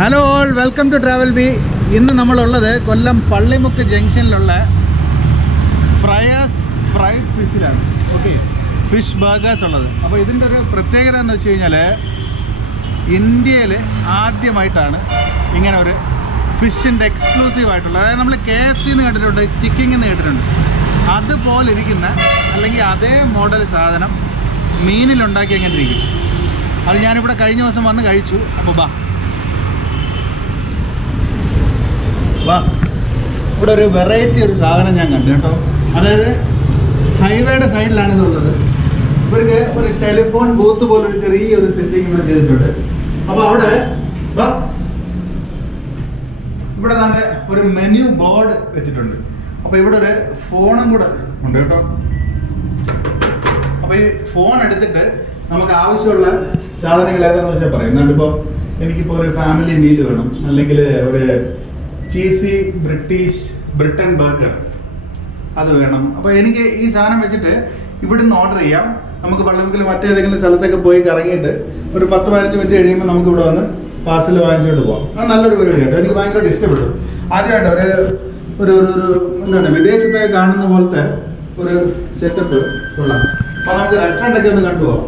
Hello all, welcome to travelB. ഇന്ന് നമ്മളുള്ളത് കൊല്ലം പള്ളിമുക്ക് ജംഗ്ഷനിലുള്ള ഫ്രയേഴ്സ് ഫ്രൈഡ് ഫിഷിലാണ്. ഓക്കെ, ഫിഷ് ബർഗേഴ്സ് ഉള്ളത്. അപ്പോൾ ഇതിൻ്റെ ഒരു പ്രത്യേകത എന്ന് വെച്ച് കഴിഞ്ഞാൽ ഇന്ത്യയിൽ ആദ്യമായിട്ടാണ് ഇങ്ങനെ ഒരു ഫിഷിൻ്റെ എക്സ്ക്ലൂസീവ് ആയിട്ടുള്ള, അതായത് നമ്മൾ KFC എന്ന് കേട്ടിട്ടുണ്ട്, ചിക്കൻ എന്ന് കേട്ടിട്ടുണ്ട്, അതുപോലെ ഇരിക്കുന്ന അല്ലെങ്കിൽ അതേ മോഡൽ സാധനം മീനിലുണ്ടാക്കി എങ്ങനെ ഇരിക്കും. അത് ഞാനിവിടെ കഴിഞ്ഞ ദിവസം വന്ന് കഴിച്ചു. അപ്പോൾ ഇവിടെ ഒരു വെറൈറ്റി ഒരു സാധനം ഞാൻ കണ്ടു കേട്ടോ. അതായത് ഹൈവേയുടെ സൈഡിലാണ് ഇതുള്ളത്. ഇവർക്ക് ഒരു ടെലിഫോൺ ബൂത്ത് പോലൊരു ചെറിയൊരു സെറ്റിംഗ് ഇവിടെ ചെയ്തിട്ടുണ്ട്. അപ്പോൾ അവിടെ തന്നെ ഒരു മെനു ബോർഡ് വെച്ചിട്ടുണ്ട്. അപ്പോൾ ഇവിടെ ഒരു ഫോണും കൂടെ ഉണ്ട് കേട്ടോ. അപ്പോൾ ഈ ഫോൺ എടുത്തിട്ട് നമുക്ക് ആവശ്യമുള്ള സാധനങ്ങൾ ഏതാണെന്ന് വെച്ചാൽ പറയും. എന്നാലിപ്പോൾ എനിക്കിപ്പോൾ ഒരു ഫാമിലി മീൽ വേണം, അല്ലെങ്കിൽ ഒരു ചീസി ബ്രിട്ടൻ ബർഗർ അത് വേണം. അപ്പോൾ എനിക്ക് ഈ സാധനം വെച്ചിട്ട് ഇവിടുന്ന് ഓർഡർ ചെയ്യാം. നമുക്ക് പള്ളിമുക്കിൽ മറ്റേതെങ്കിലും സ്ഥലത്തൊക്കെ പോയി കറങ്ങിയിട്ട് ഒരു 10-15 മിനിറ്റ് കഴിയുമ്പോൾ നമുക്ക് ഇവിടെ വന്ന് പാർസൽ വാങ്ങിച്ചുകൊണ്ട് പോകാം. അത് നല്ലൊരു പരിപാടി കേട്ടോ, എനിക്ക് ഭയങ്കരമായിട്ട് ഇഷ്ടപ്പെട്ടു. ആദ്യമായിട്ട് ഒരു എന്താണ് വിദേശത്തൊക്കെ കാണുന്ന പോലത്തെ ഒരു സെറ്റപ്പ് കൊള്ളാം. അപ്പോൾ നമുക്ക് റെസ്റ്റോറൻ്റൊക്കെ ഒന്ന് കണ്ടുപോകാം.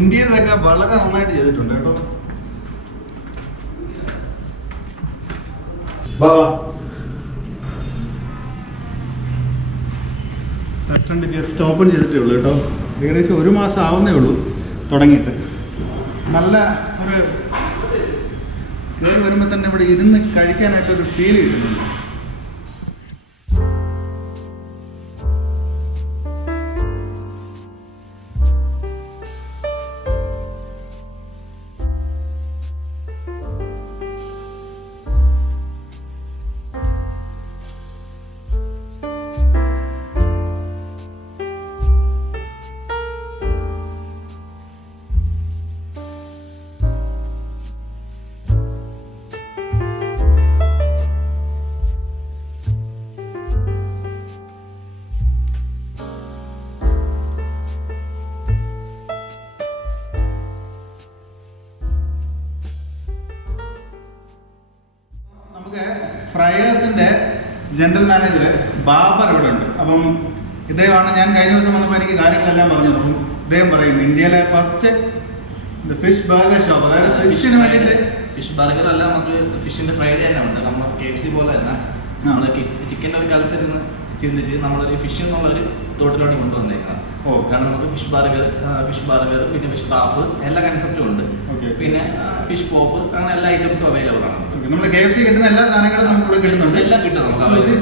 ഇന്ത്യയിലൊക്കെ വളരെ നന്നായിട്ട് ചെയ്തിട്ടുണ്ട് കേട്ടോ. റെസ്റ്റോറൻറ്റ് ജസ്റ്റ് ഓപ്പൺ ചെയ്തിട്ടേ ഉള്ളൂ കേട്ടോ. ഏകദേശം 1 മാസം ആവുന്നേ ഉള്ളൂ തുടങ്ങിയിട്ട്. നല്ല ഒരു കയറി വരുമ്പോൾ തന്നെ ഇവിടെ ഇരുന്ന് കഴിക്കാനായിട്ടൊരു ഫീൽ കിട്ടുന്നുണ്ട്. ഫ്രയേഴ്സിൻ്റെ ജനറൽ മാനേജർ ബാബർ ഇവിടെ ഉണ്ട്. അപ്പം ഇദ്ദേഹമാണ് ഞാൻ കഴിഞ്ഞ ദിവസം വന്നപ്പോൾ എനിക്ക് കാര്യങ്ങളെല്ലാം പറഞ്ഞത്. അപ്പം ഇദ്ദേഹം പറയും ഇന്ത്യയിലെ ഫസ്റ്റ് ഫിഷ് ബർഗർ ഷോപ്പ്, അതായത് ഫിഷിന് വേണ്ടിയിട്ട് ഫിഷ് ബർഗർ അല്ല, നമുക്ക് ഫിഷിന്റെ ഫ്രൈഡ് തന്നെ ഉണ്ട്. നമ്മൾ KFC പോലെ തന്നെ നമ്മൾ ചിക്കൻ്റെ ഒരു കൾച്ചറിൽ നിന്ന് ചിന്തിച്ച് നമ്മളൊരു ഫിഷ് എന്നുള്ളൊരു തോട്ടിലോട്ട് കൊണ്ടുവന്നേക്കണം. കാരണം നമുക്ക് ഫിഷ് ബർഗർ പിന്നെ ഫിഷ് റാപ്പ് എല്ലാ കൺസെപ്റ്റും ഉണ്ട്. പിന്നെ ഫിഷ് പോപ്പ്, അങ്ങനെ എല്ലാ ഐറ്റംസും അവൈലബിൾ ആണ്. നമ്മൾ KFC കിട്ടുന്ന എല്ലാ സാധനങ്ങളും നമുക്ക് ഇവിടെ കിട്ടുന്നുണ്ട്. എല്ലാം കിട്ടും.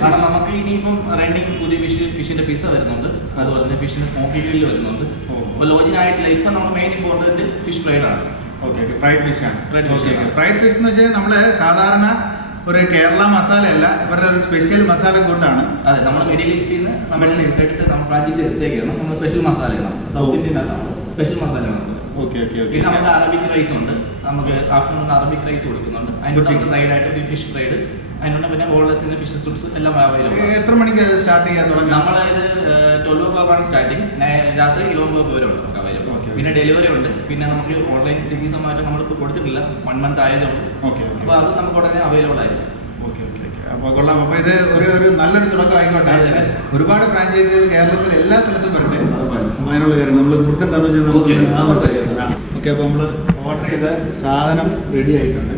കാരണം നമുക്ക് ഇനിയിപ്പം റണ്ണിങ് പുതിയ ഫിഷിന്റെ പിസ്സ വരുന്നുണ്ട്, അതുപോലെ തന്നെ ഫിഷിന്റെ സ്മോക്കി ഗ്രില്ല് വരുന്നുണ്ട്. അപ്പോൾ ലോജിനായിട്ടില്ല, ഇപ്പം നമ്മൾ മെയിൻ ഇമ്പോർട്ടൻറ്റ് ഫിഷ് ഫ്രൈഡ് ആണ്. ഫ്രൈഡ് ഫിഷ് ആണ്. ഫ്രൈഡ് ഫിഷ് എന്ന് വെച്ചാൽ നമ്മള് സാധാരണ ഒരു കേരള മസാല അല്ല, ഇവരുടെ ഒരു സ്പെഷ്യൽ മസാല കൂട്ടാണ്. അതെ, നമ്മൾ മിഡിൽ ഈസ്റ്റിൽ നിന്ന് നമ്മൾ എടുത്ത് നമ്മൾ ഫ്രാഞ്ചൈസി എടുത്തേക്കാണ്. നമ്മൾ സ്പെഷ്യൽ മസാലയാണ്, സൗത്ത് ഇന്ത്യൻ അല്ല, സ്പെഷ്യൽ മസാലയാണ്. പിന്നെ നമുക്ക് അറബിക് റൈസ് ഉണ്ട്, നമുക്ക് ആഫ്റ്റർനൂൺ അറബിക് റൈസ് കൊടുക്കുന്നുണ്ട്. അതിൻ്റെ സൈഡായിട്ട് ഒരു ഫിഷ് ഫ്രൈഡ്, അതിനുണ്ട് പിന്നെ ബോൺലെസ്സിന്റെ ഫിഷ് സ്ട്രിപ്സ് എല്ലാം അവൈലബിൾ. എത്ര മണിക്ക് സ്റ്റാർട്ട് ചെയ്യാൻ തുടങ്ങി? നമ്മളത് 12 o'clock ആണ് സ്റ്റാർട്ടിങ്, രാത്രി 11 o'clock വരെ ഉണ്ട് നമുക്ക് അവൈലബിൾ. പിന്നെ ഡെലിവറി ഉണ്ട്. പിന്നെ നമുക്ക് ഓൺലൈൻ സ്വിഗ്ഗി സൊമാറ്റോ നമ്മളിപ്പോൾ കൊടുത്തിട്ടില്ല, 1 month ആയതേ ഉള്ളൂ. അപ്പോൾ അത് നമുക്ക് ഉടനെ അവൈലബിൾ ആയിരിക്കും. അപ്പോൾ കൊള്ളാം. അപ്പോൾ ഇത് ഒരു നല്ലൊരു തുടക്കം ആയിക്കോട്ടെ. ഒരുപാട് ഫ്രാഞ്ചൈസികൾ കേരളത്തിൽ എല്ലാ സ്ഥലത്തും വരട്ടെ. അതിനുള്ള കാര്യം നമ്മൾ ഫുഡ് എന്താണെന്ന് വെച്ചാൽ നമുക്ക് ഓക്കെ. അപ്പോൾ നമ്മൾ ഓർഡർ ചെയ്ത സാധനം റെഡി ആയിട്ടുണ്ട്.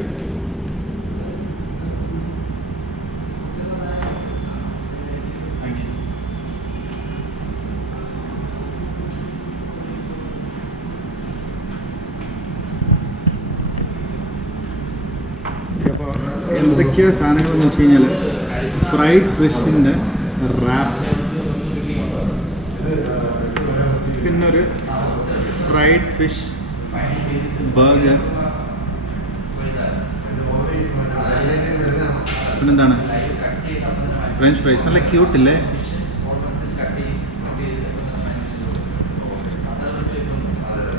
എന്തൊക്കെയാണ് സാധനങ്ങളെന്ന് വെച്ച് കഴിഞ്ഞാൽ ഫ്രൈഡ് ഫിഷിൻ്റെ റാപ്പ്, പിന്നെ ഒരു ഫ്രൈഡ് ഫിഷ് ബർഗർ, പിന്നെന്താണ് ഫ്രഞ്ച് ഫ്രൈസ്. നല്ല ക്യൂട്ടില്ലേ?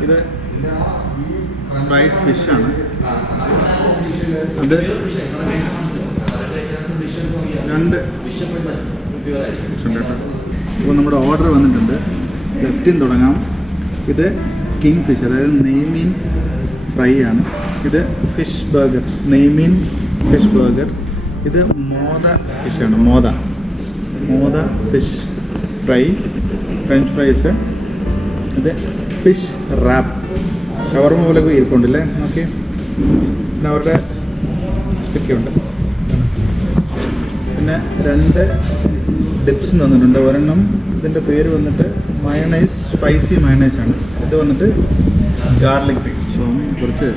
ഇത് ഫ്രൈഡ് ഫിഷാണ്. അത് 2 ഇപ്പോൾ നമ്മുടെ ഓർഡർ വന്നിട്ടുണ്ട്. ലെഫ്റ്റിൽ നിന്ന് തുടങ്ങാം. ഇത് കിങ് ഫിഷ്, അതായത് നെയ്മീൻ ഫ്രൈ ആണ്. ഇത് ഫിഷ് ബർഗർ, നെയ്മീൻ ഫിഷ് ബർഗർ. ഇത് Motha ഫിഷാണ്, Motha fish fry, French fries. ഇത് ഫിഷ് റാപ്പ്, ഷവർമ പോലൊക്കെ ഇരിപ്പുണ്ടല്ലേ. ഓക്കെ, പിന്നെ അവരുടെ ഒക്കെ ഉണ്ട്. പിന്നെ 2 ഡിപ്സ് തന്നിട്ടുണ്ട്. ഒരെണ്ണം ഇതിൻ്റെ പേര് വന്നിട്ട് മയണൈസ്, സ്പൈസി മയണൈസ് ആണ്. ഇത് വന്നിട്ട് ഗാർലിക് പേസ്റ്റ്. അപ്പം കുറച്ച്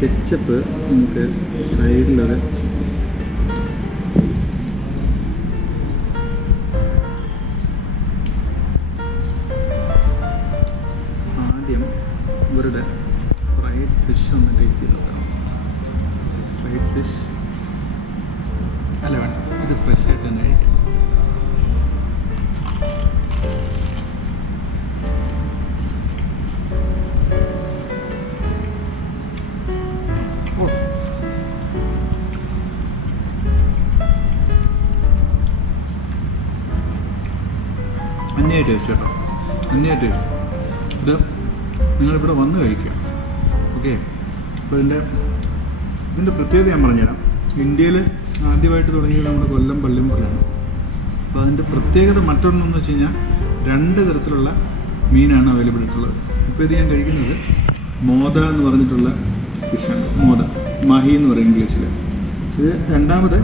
കെച്ചപ്പ് നമുക്ക് സൈഡിലത് ആദ്യം ഇവരുടെ ഫ്രൈഡ് ഫിഷ് ഒന്ന് ടേസ്റ്റ് ചെയ്ത് നോക്കണം. ഫ്രൈഡ് ഫിഷ് അല്ല വേണം, ഇത് ഫ്രഷ് ആയിട്ട് തന്നെ കഴിക്കാം. അന്യായ ടേസ്റ്റ് കേട്ടോ, അന്യായ ടേസ്റ്റ്. ഇത് നിങ്ങളിവിടെ വന്ന് കഴിക്കുക. ഓക്കെ, അപ്പോൾ ഇതിൻ്റെ പ്രത്യേകത ഞാൻ പറഞ്ഞുതരാം. ഇന്ത്യയിൽ ആദ്യമായിട്ട് തുടങ്ങിയത് നമ്മുടെ കൊല്ലം പള്ളിമുക്കിലാണ്. അപ്പോൾ അതിൻ്റെ പ്രത്യേകത മറ്റൊന്നെന്ന് വെച്ച് കഴിഞ്ഞാൽ 2 തരത്തിലുള്ള മീനാണ് അവൈലബിൾ ആയിട്ടുള്ളത്. ഇപ്പോൾ ഇത് ഞാൻ കഴിക്കുന്നത് മോദ എന്ന് പറഞ്ഞിട്ടുള്ള ഫിഷാണ്. മാഹി എന്ന് പറയും ഇംഗ്ലീഷിൽ. ഇത് രണ്ടാമത്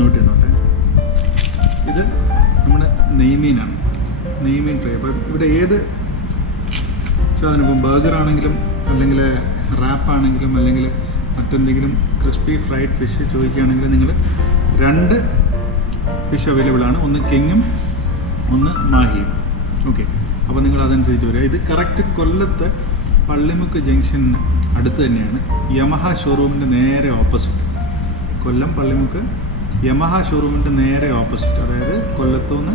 നോട്ടെ, ഇത് നമ്മുടെ നെയ്മീനാണ്, നെയ്മീൻ ഫ്രൈ. അപ്പോൾ ഇവിടെ ഏത് സാധനം, ഇപ്പം ബർഗർ ആണെങ്കിലും അല്ലെങ്കിൽ റാപ്പാണെങ്കിലും അല്ലെങ്കിൽ മറ്റെന്തെങ്കിലും ക്രിസ്പി ഫ്രൈഡ് ഫിഷ് ചോദിക്കുകയാണെങ്കിൽ നിങ്ങൾ 2 ഫിഷ് അവൈലബിൾ ആണ്. ഒന്ന് കിങ്ങും ഒന്ന് മാഹിയും. ഓക്കെ, അപ്പോൾ നിങ്ങൾ അതനുസരിച്ച് വരിക. ഇത് കറക്റ്റ് കൊല്ലത്ത് പള്ളിമുക്ക് ജംഗ്ഷന് അടുത്ത് തന്നെയാണ്. യമഹ ഷോറൂമിൻ്റെ നേരെ ഓപ്പോസിറ്റ്. കൊല്ലം പള്ളിമുക്ക് യമഹ ഷോറൂമിൻ്റെ നേരെ ഓപ്പോസിറ്റ്. അതായത് കൊല്ലത്തുനിന്ന്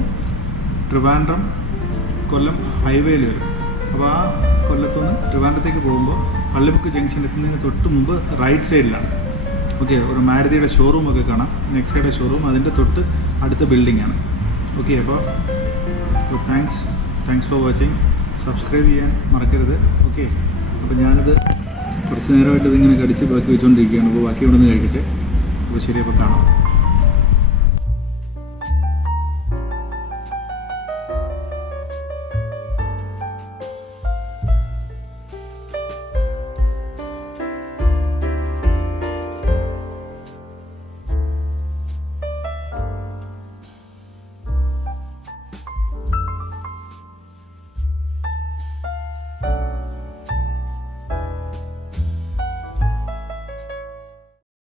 ട്രിവാൻഡ്രം കൊല്ലം ഹൈവേയിൽ വരും. അപ്പോൾ ആ കൊല്ലത്തുനിന്ന് ട്രിവാൻഡ്രത്തേക്ക് പോകുമ്പോൾ പള്ളിമുക്ക് ജംഗ്ഷൻ എത്തുന്നതിന് തൊട്ട് മുമ്പ് റൈറ്റ് സൈഡിലാണ്. ഓക്കെ, ഒരു മാരുതിയുടെ ഷോറൂമൊക്കെ കാണാം, നെക്സയുടെ ഷോറൂം, അതിൻ്റെ തൊട്ട് അടുത്ത ബിൽഡിംഗ് ആണ്. ഓക്കെ, അപ്പോൾ താങ്ക്സ് ഫോർ വാച്ചിങ്. സബ്സ്ക്രൈബ് ചെയ്യാൻ മറക്കരുത്. ഓക്കെ, അപ്പോൾ ഞാനിത് കുറച്ച് നേരമായിട്ട് ഇതിങ്ങനെ കടിച്ച് ബാക്കി വെച്ചുകൊണ്ടിരിക്കുകയാണ്. അപ്പോൾ ബാക്കി ഇവിടെ നിന്ന് കഴിക്കട്ടെ. അപ്പോൾ ശരി, അപ്പോൾ കാണാം.